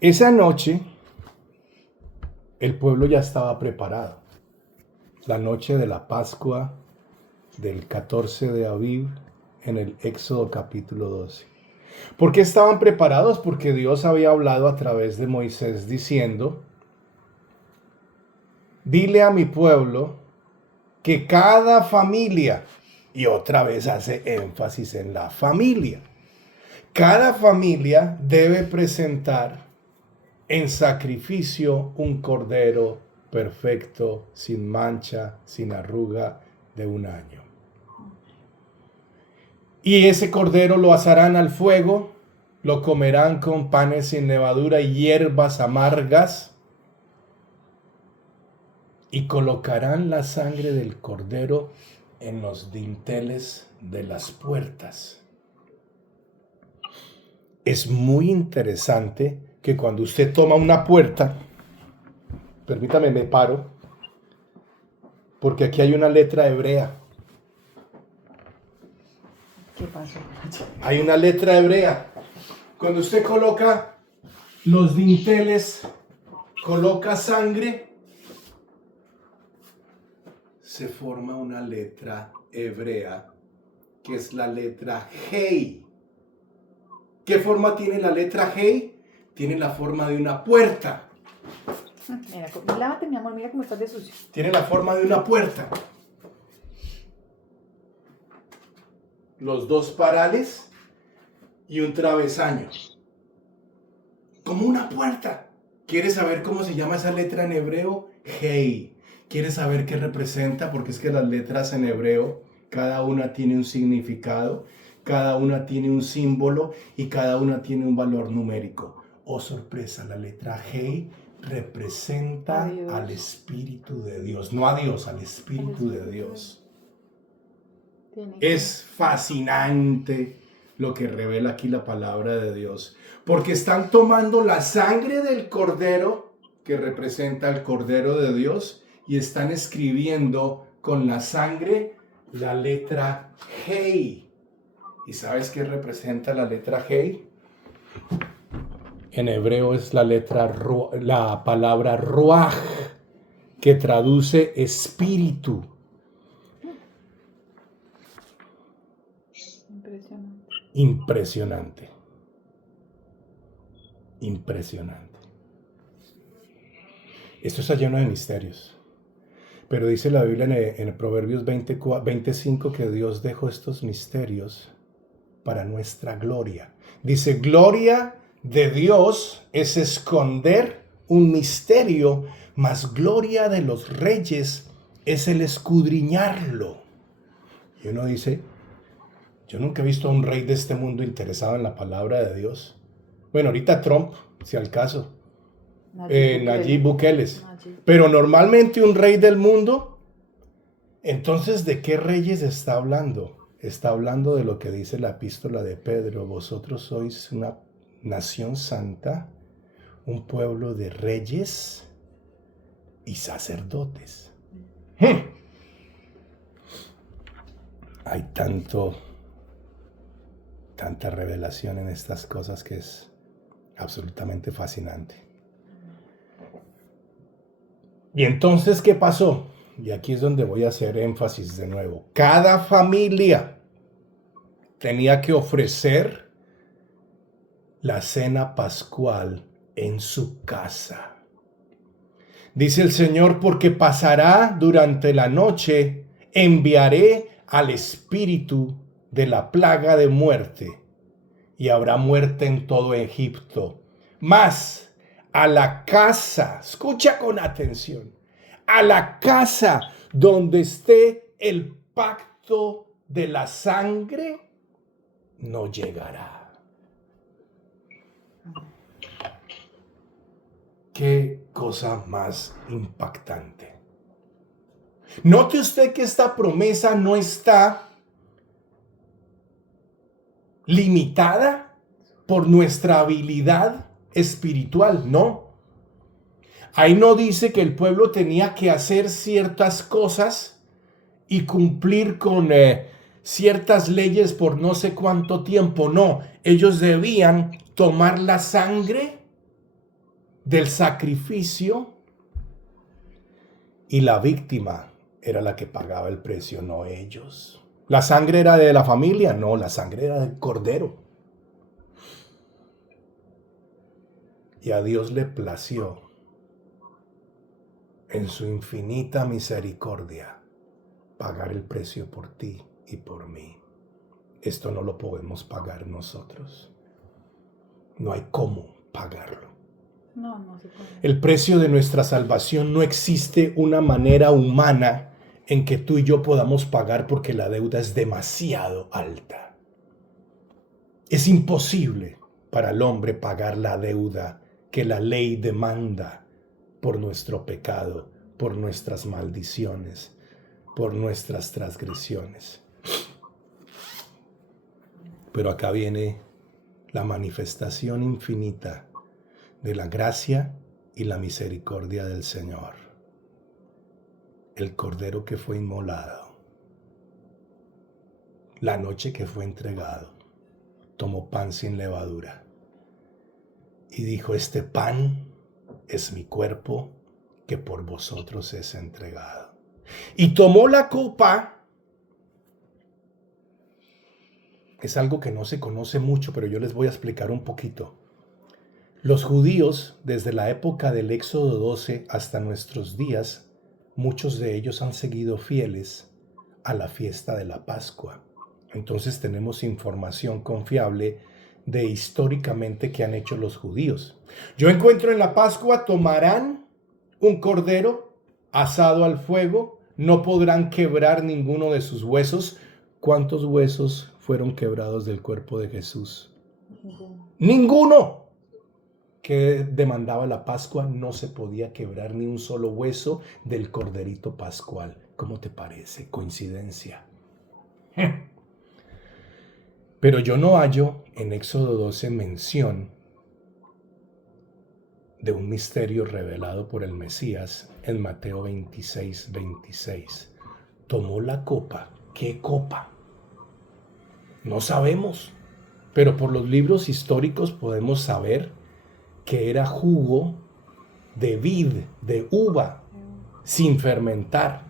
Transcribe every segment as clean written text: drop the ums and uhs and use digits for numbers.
Esa noche el pueblo ya estaba preparado. La noche de la Pascua del 14 de Aviv en el Éxodo capítulo 12. ¿Por qué estaban preparados? Porque Dios había hablado a través de Moisés diciendo: dile a mi pueblo que cada familia, y otra vez hace énfasis en la familia, cada familia debe presentar en sacrificio un cordero perfecto, sin mancha, sin arruga, de un año. Y ese cordero lo asarán al fuego, lo comerán con panes sin levadura y hierbas amargas, y colocarán la sangre del cordero en los dinteles de las puertas. Es muy interesante que cuando usted toma una puerta, permítame, me paro, porque aquí hay una letra hebrea. ¿Qué pasó? Hay una letra hebrea. Cuando usted coloca los dinteles, coloca sangre, se forma una letra hebrea que es la letra Hei. ¿Qué forma tiene la letra Hei? Tiene la forma de una puerta. Mira, lávate, mi amor, mira cómo estás de sucio. Tiene la forma de una puerta. Los dos parales y un travesaño. Como una puerta. ¿Quieres saber cómo se llama esa letra en hebreo? Hei. ¿Quieres saber qué representa? Porque es que las letras en hebreo, cada una tiene un significado, cada una tiene un símbolo y cada una tiene un valor numérico. Oh, sorpresa, la letra Hei representa al Espíritu de Dios. No a Dios, al Espíritu de Dios. Es fascinante lo que revela aquí la palabra de Dios, porque están tomando la sangre del cordero, que representa al Cordero de Dios, y están escribiendo con la sangre la letra Hei. ¿Y sabes qué representa la letra Hei? En hebreo es la palabra ruach, que traduce espíritu. Impresionante. Impresionante. Esto está lleno de misterios. Pero dice la Biblia en Proverbios 25 que Dios dejó estos misterios para nuestra gloria. Dice, gloria de Dios es esconder un misterio, mas gloria de los reyes es el escudriñarlo. Y uno dice, yo nunca he visto a un rey de este mundo interesado en la palabra de Dios. Bueno, ahorita Trump, si al caso. Nayib Bukele. Pero normalmente un rey del mundo. Entonces, ¿de qué reyes está hablando? Está hablando de lo que dice la epístola de Pedro. Vosotros sois una nación santa, un pueblo de reyes y sacerdotes. Hay tanta revelación en estas cosas que es absolutamente fascinante. Y entonces, ¿qué pasó? Y aquí es donde voy a hacer énfasis de nuevo. Cada familia tenía que ofrecer la cena pascual en su casa. Dice el Señor, porque pasará durante la noche, enviaré al espíritu de la plaga de muerte, y habrá muerte en todo Egipto. Mas a la casa, escucha con atención, a la casa donde esté el pacto de la sangre, no llegará. Qué cosa más impactante. Note usted que esta promesa no está limitada por nuestra habilidad espiritual, no. Ahí no dice que el pueblo tenía que hacer ciertas cosas y cumplir con ciertas leyes por no sé cuánto tiempo, no. Ellos debían tomar la sangre del sacrificio, y la víctima era la que pagaba el precio, no ellos. ¿La sangre era de la familia? No, la sangre era del cordero. Y a Dios le plació, en su infinita misericordia, pagar el precio por ti y por mí. Esto no lo podemos pagar nosotros. No hay cómo pagarlo. No se puede. El precio de nuestra salvación, no existe una manera humana en que tú y yo podamos pagar, porque la deuda es demasiado alta. Es imposible para el hombre pagar la deuda que la ley demanda por nuestro pecado, por nuestras maldiciones, por nuestras transgresiones. Pero acá viene la manifestación infinita de la gracia y la misericordia del Señor. El cordero que fue inmolado, la noche que fue entregado, tomó pan sin levadura y dijo: este pan es mi cuerpo que por vosotros es entregado. Y tomó la copa. Es algo que no se conoce mucho, pero yo les voy a explicar un poquito. Los judíos, desde la época del Éxodo 12 hasta nuestros días, muchos de ellos han seguido fieles a la fiesta de la Pascua. Entonces tenemos información confiable de históricamente qué han hecho los judíos. Yo encuentro en la Pascua: tomarán un cordero asado al fuego, no podrán quebrar ninguno de sus huesos. ¿Cuántos huesos fueron quebrados del cuerpo de Jesús? Ninguno. Que demandaba la Pascua, no se podía quebrar ni un solo hueso del corderito pascual. ¿Cómo te parece? Coincidencia. Pero yo no hallo en Éxodo 12 mención de un misterio revelado por el Mesías en Mateo 26, 26. Tomó la copa. ¿Qué copa? No sabemos, pero por los libros históricos podemos saber que era jugo de vid, de uva, sin fermentar.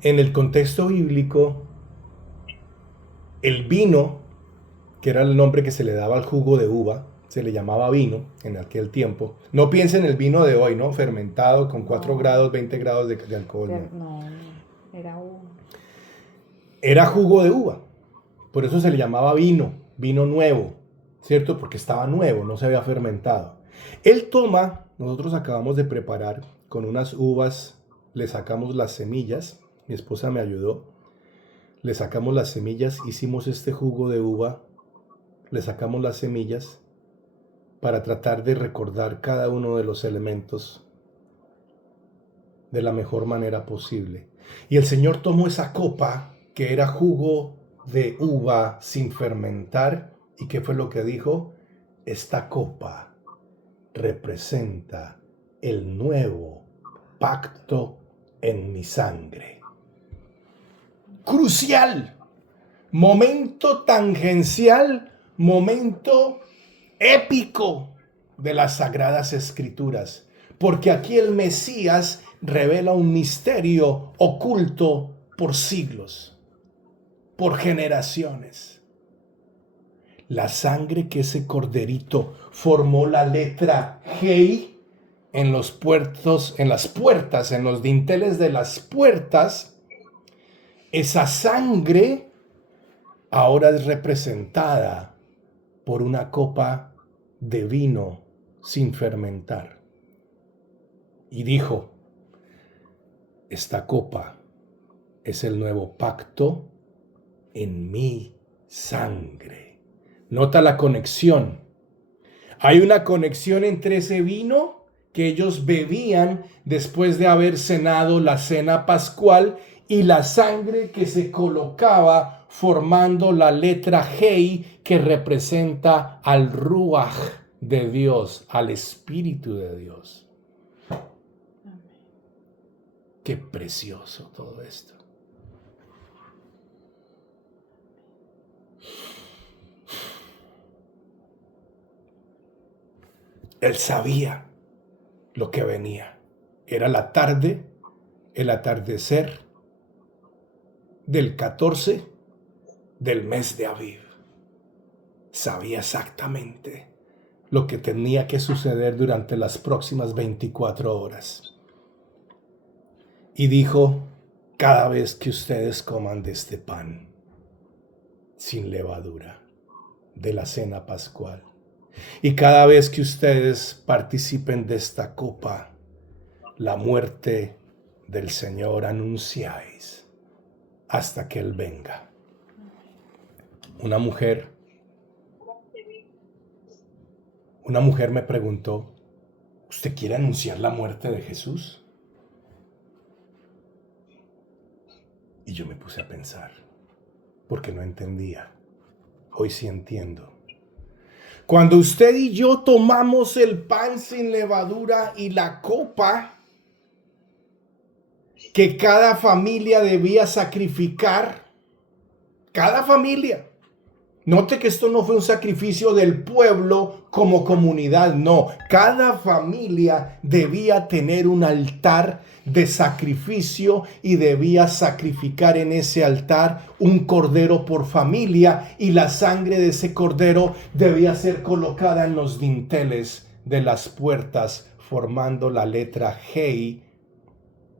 En el contexto bíblico, el vino, que era el nombre que se le daba al jugo de uva, se le llamaba vino en aquel tiempo. No piensen en el vino de hoy, ¿no? Fermentado con 4 grados, 20 grados de alcohol. No, era uva. Era jugo de uva. Por eso se le llamaba vino nuevo, ¿cierto? Porque estaba nuevo, no se había fermentado. Él toma, nosotros acabamos de preparar con unas uvas, le sacamos las semillas, mi esposa me ayudó, le sacamos las semillas, hicimos este jugo de uva, le sacamos las semillas para tratar de recordar cada uno de los elementos de la mejor manera posible. Y el Señor tomó esa copa que era jugo de uva sin fermentar, ¿y qué fue lo que dijo? Esta copa representa el nuevo pacto en mi sangre. Crucial, momento tangencial, momento épico de las Sagradas Escrituras, porque aquí el Mesías revela un misterio oculto por siglos, por generaciones. La sangre que ese corderito formó la letra G en los puertos, en las puertas, en los dinteles de las puertas, esa sangre ahora es representada por una copa de vino sin fermentar. Y dijo: esta copa es el nuevo pacto en mi sangre. Nota la conexión. Hay una conexión entre ese vino que ellos bebían después de haber cenado la cena pascual y la sangre que se colocaba formando la letra G que representa al Ruach de Dios, al Espíritu de Dios. Qué precioso todo esto. Él sabía lo que venía. Era la tarde, el atardecer del 14 del mes de Aviv. Sabía exactamente lo que tenía que suceder durante las próximas 24 horas. Y dijo, cada vez que ustedes coman de este pan sin levadura, de la cena pascual, y cada vez que ustedes participen de esta copa, la muerte del Señor anunciáis hasta que Él venga. Una mujer me preguntó, ¿usted quiere anunciar la muerte de Jesús? Y yo me puse a pensar, porque no entendía. Hoy sí entiendo. Cuando usted y yo tomamos el pan sin levadura y la copa que cada familia debía sacrificar, cada familia. Note que esto no fue un sacrificio del pueblo como comunidad, no. Cada familia debía tener un altar de sacrificio y debía sacrificar en ese altar un cordero por familia, y la sangre de ese cordero debía ser colocada en los dinteles de las puertas, formando la letra Hei,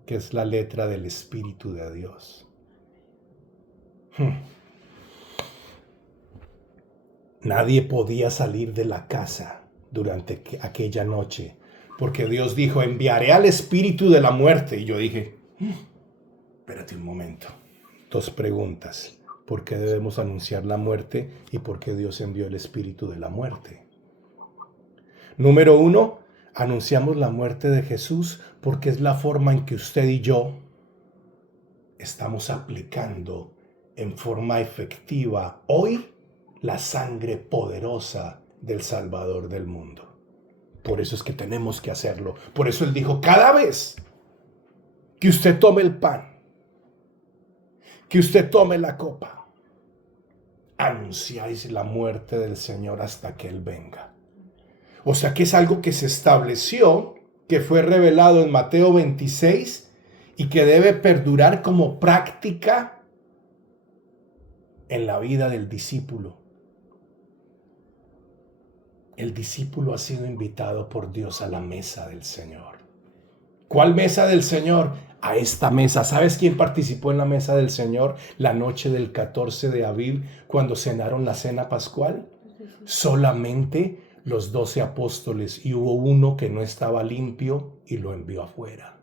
que es la letra del Espíritu de Dios. Nadie podía salir de la casa durante aquella noche, porque Dios dijo, enviaré al espíritu de la muerte. Y yo dije, espérate un momento. 2 preguntas. ¿Por qué debemos anunciar la muerte y por qué Dios envió el espíritu de la muerte? Número 1, anunciamos la muerte de Jesús porque es la forma en que usted y yo estamos aplicando en forma efectiva hoy la sangre poderosa del Salvador del mundo. Por eso es que tenemos que hacerlo. Por eso Él dijo, cada vez que usted tome el pan, que usted tome la copa, anunciáis la muerte del Señor hasta que Él venga. O sea que es algo que se estableció, que fue revelado en Mateo 26 y que debe perdurar como práctica en la vida del discípulo. El discípulo ha sido invitado por Dios a la mesa del Señor. ¿Cuál mesa del Señor? A esta mesa. ¿Sabes quién participó en la mesa del Señor la noche del 14 de Aviv cuando cenaron la cena pascual? Solamente los 12 apóstoles, y hubo uno que no estaba limpio y lo envió afuera.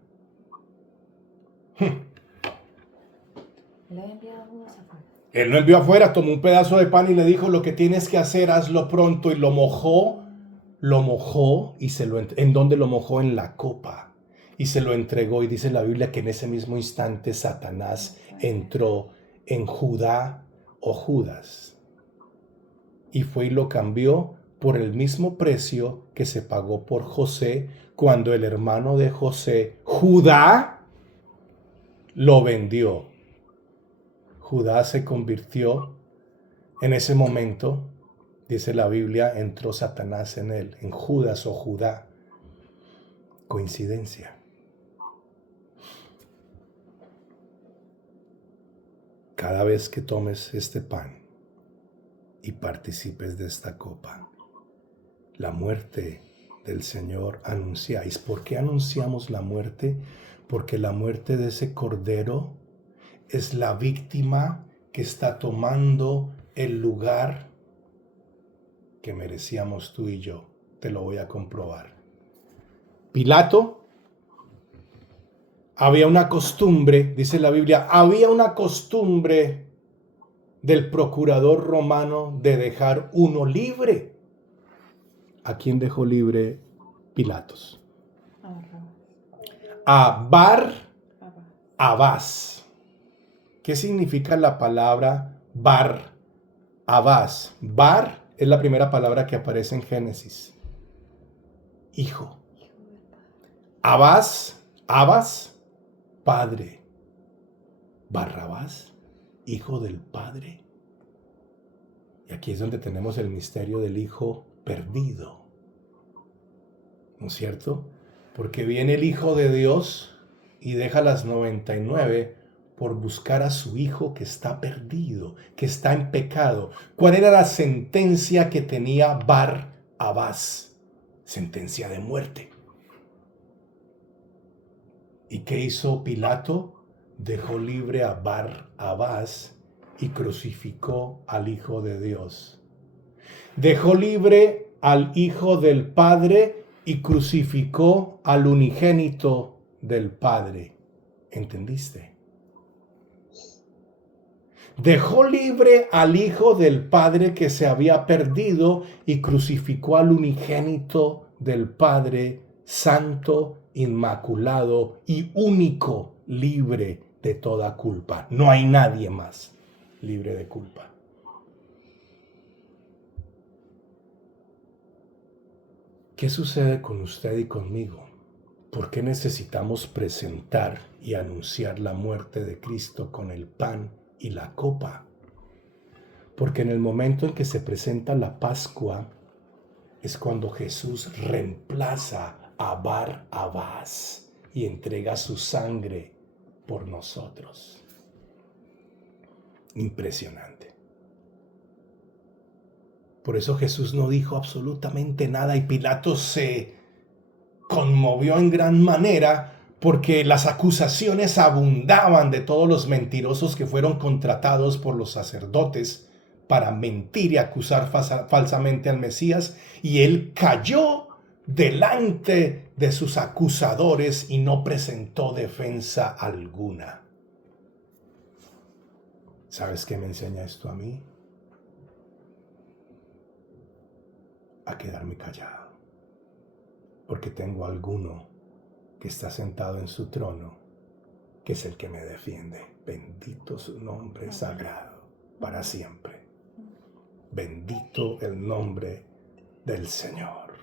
Él lo envió afuera, tomó un pedazo de pan y le dijo, lo que tienes que hacer, hazlo pronto, y lo mojó y ¿en dónde lo mojó? En la copa, y se lo entregó, y dice la Biblia que en ese mismo instante Satanás entró en Judá o Judas, y fue y lo cambió por el mismo precio que se pagó por José cuando el hermano de José, Judá, lo vendió. Judá se convirtió en ese momento, dice la Biblia, entró Satanás en él, en Judas o Judá. Coincidencia. Cada vez que tomes este pan y participes de esta copa, la muerte del Señor anunciáis. ¿Por qué anunciamos la muerte? Porque la muerte de ese cordero es la víctima que está tomando el lugar que merecíamos tú y yo. Te lo voy a comprobar. Pilato, había una costumbre, dice la Biblia, había una costumbre del procurador romano de dejar uno libre. ¿A quién dejó libre Pilatos? A Bar-Abás. ¿Qué significa la palabra Bar-Abás? Bar es la primera palabra que aparece en Génesis. Hijo. Abás, padre. Barrabás, hijo del padre. Y aquí es donde tenemos el misterio del hijo perdido. ¿no es cierto? Porque viene el Hijo de Dios y deja las 99 por buscar a su hijo que está perdido, que está en pecado. ¿Cuál era la sentencia que tenía Bar-Abás? Sentencia de muerte. ¿Y qué hizo Pilato? Dejó libre a Bar-Abás y crucificó al Hijo de Dios. Dejó libre al Hijo del Padre y crucificó al unigénito del Padre. ¿Entendiste? Dejó libre al Hijo del Padre que se había perdido y crucificó al unigénito del Padre, santo, inmaculado y único, libre de toda culpa. No hay nadie más libre de culpa. ¿Qué sucede con usted y conmigo? ¿Por qué necesitamos presentar y anunciar la muerte de Cristo con el pan y la copa? Porque en el momento en que se presenta la Pascua es cuando Jesús reemplaza a Bar-Abás y entrega su sangre por nosotros. Impresionante. Por eso Jesús no dijo absolutamente nada y Pilato se conmovió en gran manera porque las acusaciones abundaban de todos los mentirosos que fueron contratados por los sacerdotes para mentir y acusar falsamente al Mesías, y él cayó delante de sus acusadores y no presentó defensa alguna. ¿Sabes qué me enseña esto a mí? A quedarme callado, porque tengo alguno que está sentado en su trono, que es el que me defiende. Bendito su nombre sagrado para siempre. Bendito el nombre del Señor.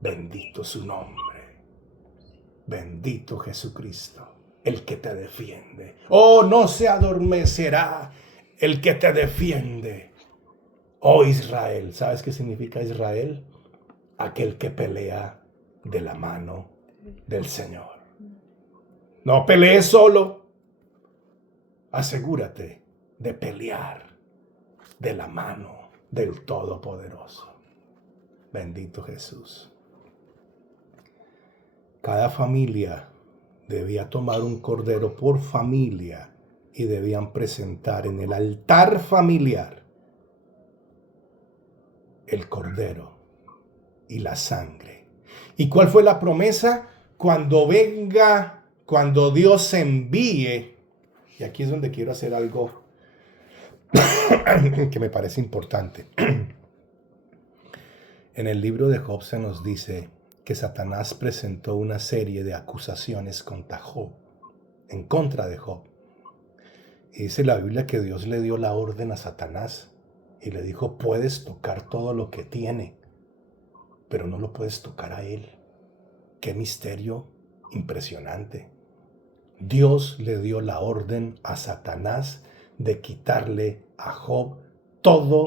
Bendito su nombre. Bendito Jesucristo, el que te defiende. Oh, no se adormecerá el que te defiende. Oh Israel, ¿sabes qué significa Israel? Aquel que pelea de la mano del Señor. No pelees solo. Asegúrate de pelear de la mano del Todopoderoso. Bendito Jesús. Cada familia debía tomar un cordero por familia y debían presentar en el altar familiar el cordero y la sangre. ¿Y cuál fue la promesa? Cuando venga, cuando Dios envíe, y aquí es donde quiero hacer algo que me parece importante. En el libro de Job se nos dice que Satanás presentó una serie de acusaciones contra Job, en contra de Job. Y dice la Biblia que Dios le dio la orden a Satanás y le dijo: puedes tocar todo lo que tiene, pero no lo puedes tocar a él. Qué misterio impresionante. Dios le dio la orden a Satanás de quitarle a Job todo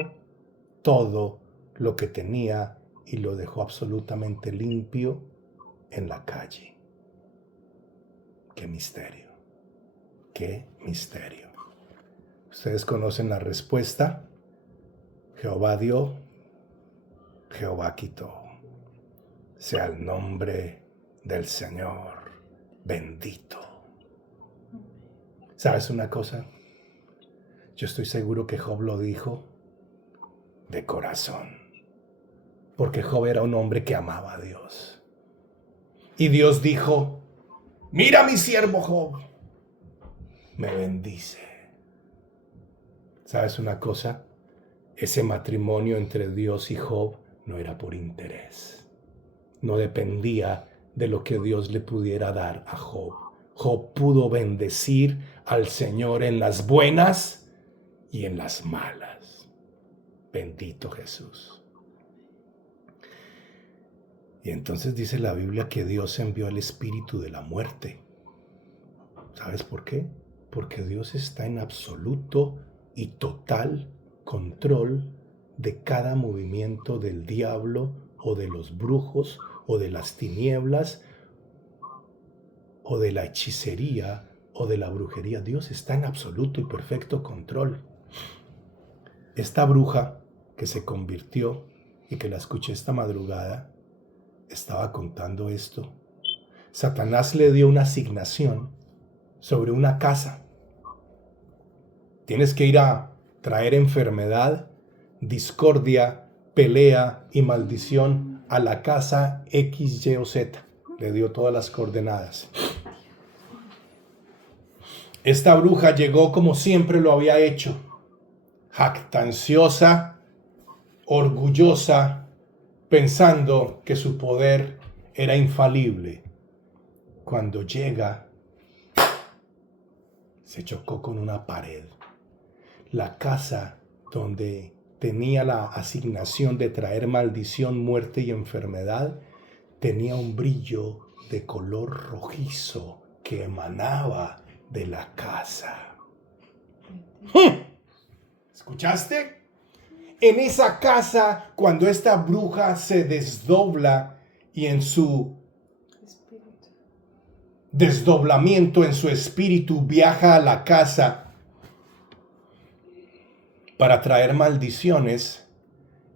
lo que tenía y lo dejó absolutamente limpio en la calle. Qué misterio. Qué misterio. Ustedes conocen la respuesta. Jehová dio, Jehová quitó. Sea el nombre del Señor bendito. ¿Sabes una cosa? Yo estoy seguro que Job lo dijo de corazón, porque Job era un hombre que amaba a Dios. Y Dios dijo: mira a mi siervo Job, me bendice. ¿Sabes una cosa? Ese matrimonio entre Dios y Job no era por interés. No dependía de lo que Dios le pudiera dar a Job. Job pudo bendecir al Señor en las buenas y en las malas. Bendito Jesús. Y entonces dice la Biblia que Dios envió el espíritu de la muerte. ¿Sabes por qué? Porque Dios está en absoluto y total control de cada movimiento del diablo o de los brujos o de las tinieblas, o de la hechicería, o de la brujería. Dios está en absoluto y perfecto control. Esta bruja que se convirtió y que la escuché esta madrugada, estaba contando esto. Satanás le dio una asignación sobre una casa. Tienes que ir a traer enfermedad, discordia, pelea y maldición a la casa X, Y o Z. Le dio todas las coordenadas. Esta bruja llegó como siempre lo había hecho, jactanciosa, orgullosa, pensando que su poder era infalible. Cuando llega, se chocó con una pared. La casa donde tenía la asignación de traer maldición, muerte y enfermedad, tenía un brillo de color rojizo que emanaba de la casa. ¿Escuchaste? En esa casa, cuando esta bruja se desdobla y en su desdoblamiento, en su espíritu, viaja a la casa para traer maldiciones,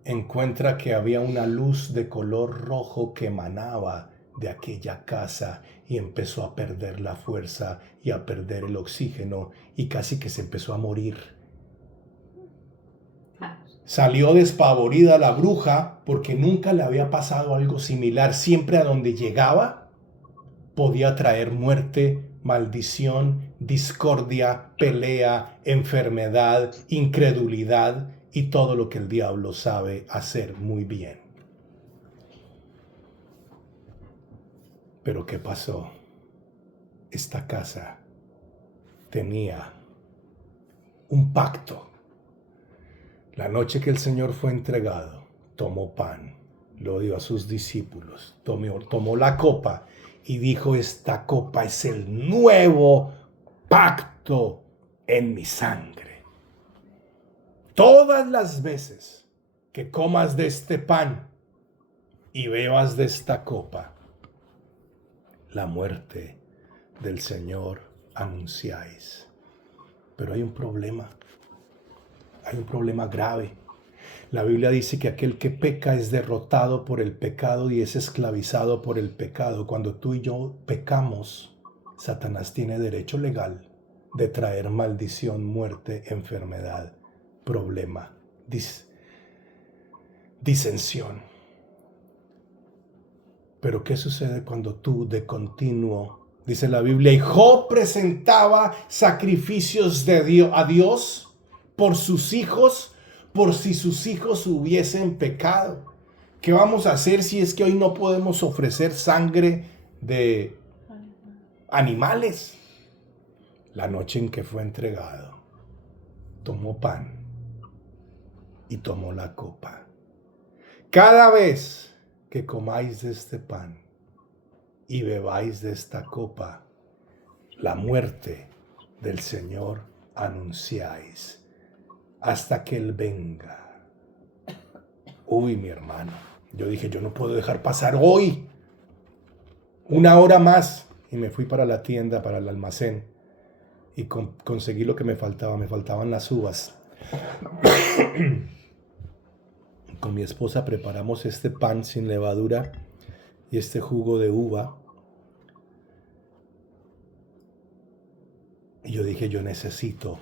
encuentra que había una luz de color rojo que emanaba de aquella casa y empezó a perder la fuerza y a perder el oxígeno y casi que se empezó a morir. Salió despavorida la bruja porque nunca le había pasado algo similar. Siempre a donde llegaba podía traer muerte, maldición, discordia, pelea, enfermedad, incredulidad y todo lo que el diablo sabe hacer muy bien. Pero ¿qué pasó? Esta casa tenía un pacto. La noche que el Señor fue entregado, tomó pan, lo dio a sus discípulos, tomó la copa y dijo: esta copa es el nuevo pacto en mi sangre. Todas las veces que comas de este pan y bebas de esta copa, la muerte del Señor anunciáis. Pero hay un problema grave. La Biblia dice que aquel que peca es derrotado por el pecado y es esclavizado por el pecado. Cuando tú y yo pecamos, Satanás tiene derecho legal de traer maldición, muerte, enfermedad, problema, disensión. Pero ¿qué sucede cuando tú de continuo, dice la Biblia, y Job presentaba sacrificios a Dios por sus hijos, por si sus hijos hubiesen pecado? ¿Qué vamos a hacer si es que hoy no podemos ofrecer sangre de animales? La noche en que fue entregado, tomó pan y tomó la copa. Cada vez que comáis de este pan y bebáis de esta copa, la muerte del Señor anunciáis hasta que Él venga. Uy, mi hermano, yo dije, yo no puedo dejar pasar hoy una hora más. Y me fui para la tienda, para el almacén, y conseguí lo que me faltaban las uvas. Con mi esposa preparamos este pan sin levadura y este jugo de uva. Y yo dije, yo necesito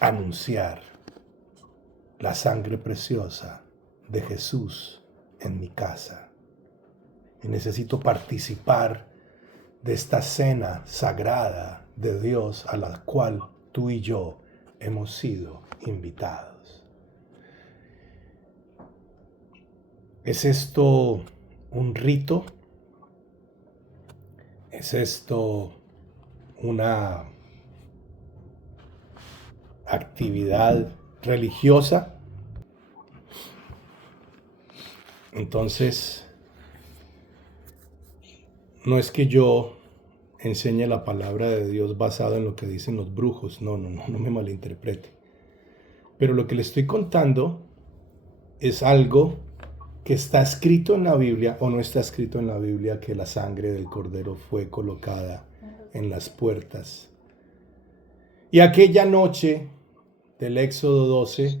anunciar la sangre preciosa de Jesús en mi casa. Y necesito participar de esta cena sagrada de Dios a la cual tú y yo hemos sido invitados. ¿Es esto un rito? ¿Es esto una actividad religiosa? Entonces, no es que yo enseñe la palabra de Dios basado en lo que dicen los brujos. No me malinterprete. Pero lo que le estoy contando es algo que está escrito en la Biblia o no está escrito en la Biblia que la sangre del Cordero fue colocada en las puertas. Y aquella noche del Éxodo 12,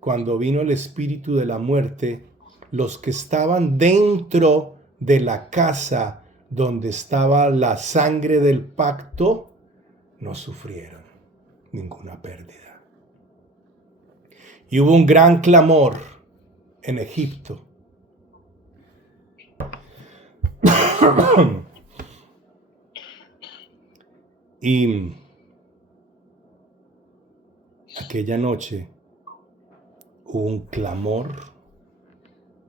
cuando vino el espíritu de la muerte, los que estaban dentro de la casa donde estaba la sangre del pacto, no sufrieron ninguna pérdida. Y hubo un gran clamor en Egipto. Y aquella noche hubo un clamor,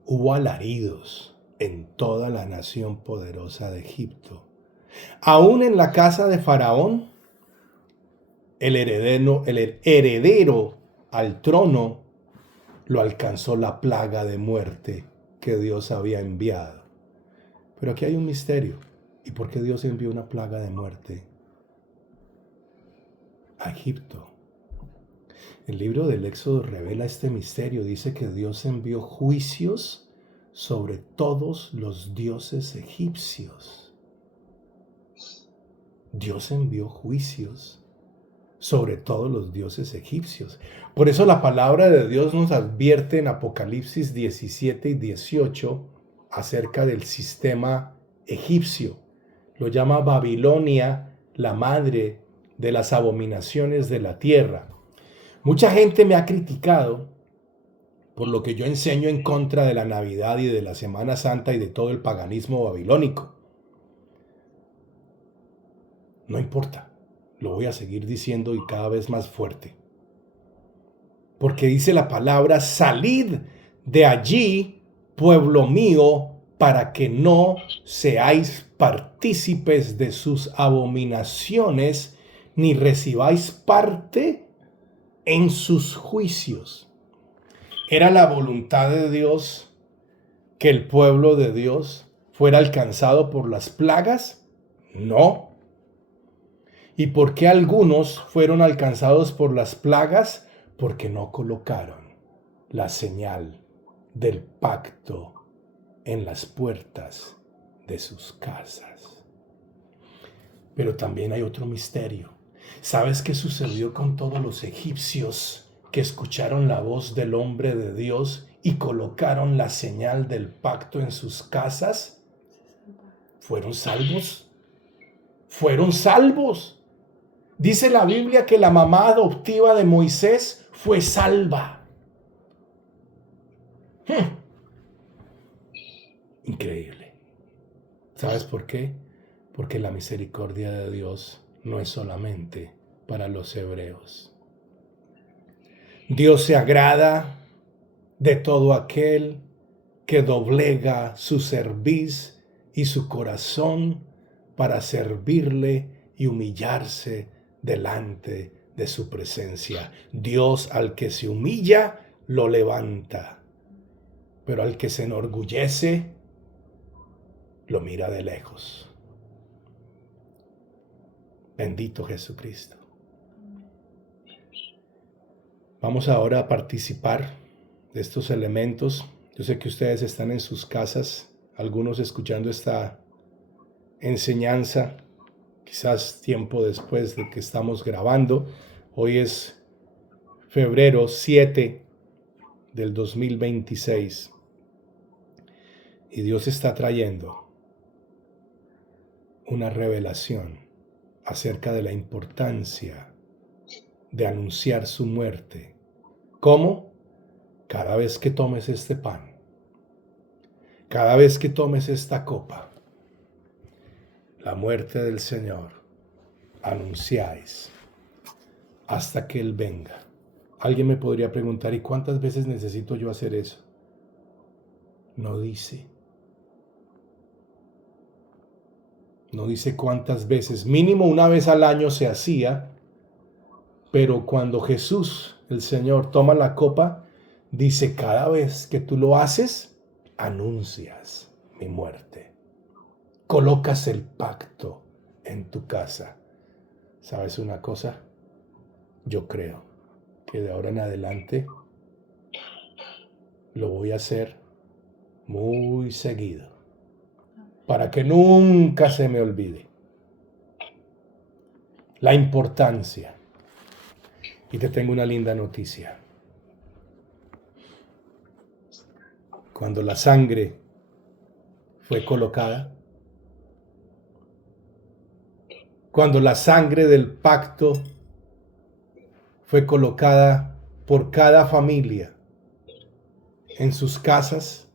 hubo alaridos en toda la nación poderosa de Egipto. Aún en la casa de Faraón, el heredero al trono, lo alcanzó la plaga de muerte que Dios había enviado. Pero aquí hay un misterio. ¿Y por qué Dios envió una plaga de muerte a Egipto? El libro del Éxodo revela este misterio. Dice que Dios envió juicios sobre todos los dioses egipcios. Dios envió juicios sobre todos los dioses egipcios. Por eso la palabra de Dios nos advierte en Apocalipsis 17 y 18 acerca del sistema egipcio. Lo llama Babilonia, la madre de las abominaciones de la tierra. Mucha gente me ha criticado por lo que yo enseño en contra de la Navidad y de la Semana Santa y de todo el paganismo babilónico. No importa, lo voy a seguir diciendo y cada vez más fuerte. Porque dice la palabra: salid de allí, pueblo mío, para que no seáis partícipes de sus abominaciones, ni recibáis parte en sus juicios. ¿Era la voluntad de Dios que el pueblo de Dios fuera alcanzado por las plagas? No. ¿Y por qué algunos fueron alcanzados por las plagas? Porque no colocaron la señal del pacto en las puertas de sus casas. Pero también hay otro misterio. ¿Sabes qué sucedió con todos los egipcios que escucharon la voz del hombre de Dios y colocaron la señal del pacto en sus casas? ¿Fueron salvos? ¡Fueron salvos! Dice la Biblia que la mamá adoptiva de Moisés fue salva. Increíble. ¿Sabes por qué? Porque la misericordia de Dios no es solamente para los hebreos. Dios se agrada de todo aquel que doblega su cerviz y su corazón para servirle y humillarse delante de su presencia. Dios al que se humilla, lo levanta, pero al que se enorgullece, lo mira de lejos. Bendito Jesucristo. Vamos ahora a participar de estos elementos. Yo sé que ustedes están en sus casas, algunos escuchando esta enseñanza, quizás tiempo después de que estamos grabando. Hoy es febrero 7 del 2026 y Dios está trayendo una revelación acerca de la importancia de anunciar su muerte. ¿Cómo? Cada vez que tomes este pan, cada vez que tomes esta copa, la muerte del Señor, anunciáis hasta que Él venga. Alguien me podría preguntar: ¿y cuántas veces necesito yo hacer eso? No dice. No dice cuántas veces. Mínimo una vez al año se hacía, pero cuando Jesús, el Señor, toma la copa, dice: cada vez que tú lo haces, anuncias mi muerte. Colocas el pacto en tu casa. ¿Sabes una cosa? Yo creo que de ahora en adelante lo voy a hacer muy seguido, para que nunca se me olvide la importancia. Y te tengo una linda noticia. Cuando la sangre fue colocada, cuando la sangre del pacto fue colocada por cada familia en sus casas,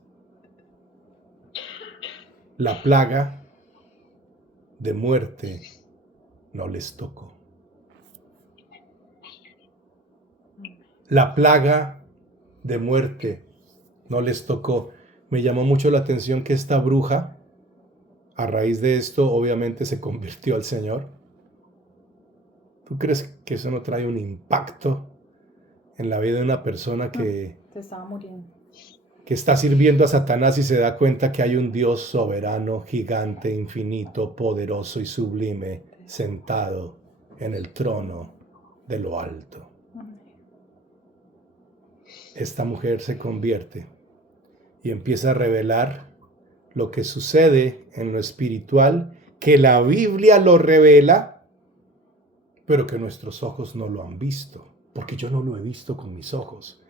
la plaga de muerte no les tocó. La plaga de muerte no les tocó. Me llamó mucho la atención que esta bruja, a raíz de esto, obviamente se convirtió al Señor. ¿Tú crees que eso no trae un impacto en la vida de una persona Se estaba muriendo. que está sirviendo a Satanás y se da cuenta que hay un Dios soberano, gigante, infinito, poderoso y sublime, sentado en el trono de lo alto? Esta mujer se convierte y empieza a revelar lo que sucede en lo espiritual, que la Biblia lo revela, pero que nuestros ojos no lo han visto, porque yo no lo he visto con mis ojos.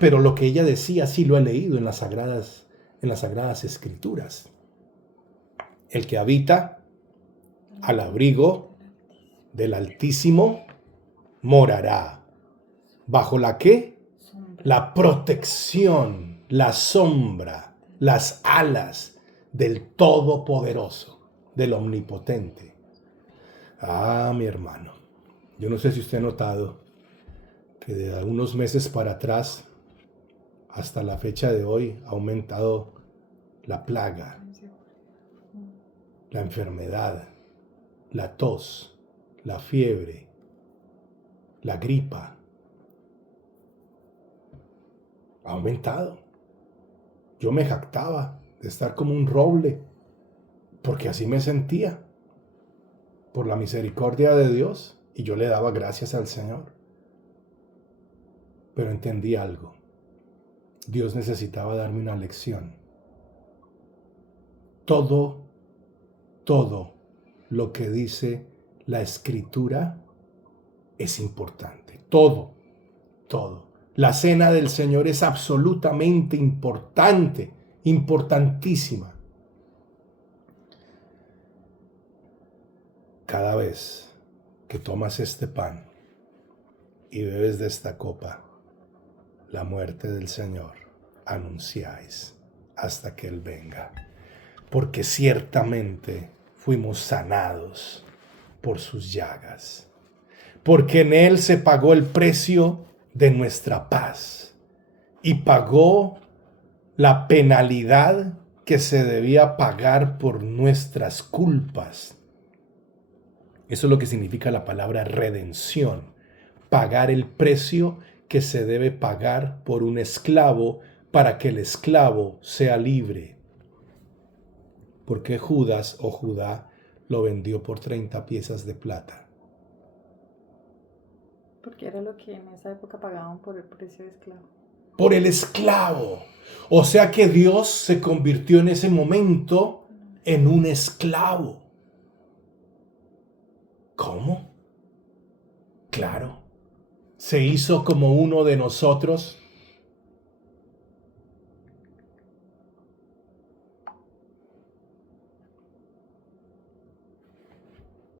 Pero lo que ella decía sí lo he leído en las sagradas escrituras. El que habita al abrigo del Altísimo morará. ¿Bajo la qué? La protección, la sombra, las alas del Todopoderoso, del Omnipotente. Ah, mi hermano, yo no sé si usted ha notado que de algunos meses para atrás, hasta la fecha de hoy, ha aumentado la plaga, la enfermedad, la tos, la fiebre, la gripa. Ha aumentado. Yo me jactaba de estar como un roble, porque así me sentía, por la misericordia de Dios, y yo le daba gracias al Señor. Pero entendí algo. Dios necesitaba darme una lección. Todo lo que dice la Escritura es importante. Todo. La cena del Señor es absolutamente importante, importantísima. Cada vez que tomas este pan y bebes de esta copa, la muerte del Señor anunciáis hasta que Él venga. Porque ciertamente fuimos sanados por sus llagas. Porque en Él se pagó el precio de nuestra paz y pagó la penalidad que se debía pagar por nuestras culpas. Eso es lo que significa la palabra redención. Pagar el precio que se debe pagar por un esclavo para que el esclavo sea libre. Porque Judas o Judá lo vendió por 30 piezas de plata. Porque era lo que en esa época pagaban por el precio de esclavo. Por el esclavo. O sea que Dios se convirtió en ese momento en un esclavo. ¿Cómo? Claro. Se hizo como uno de nosotros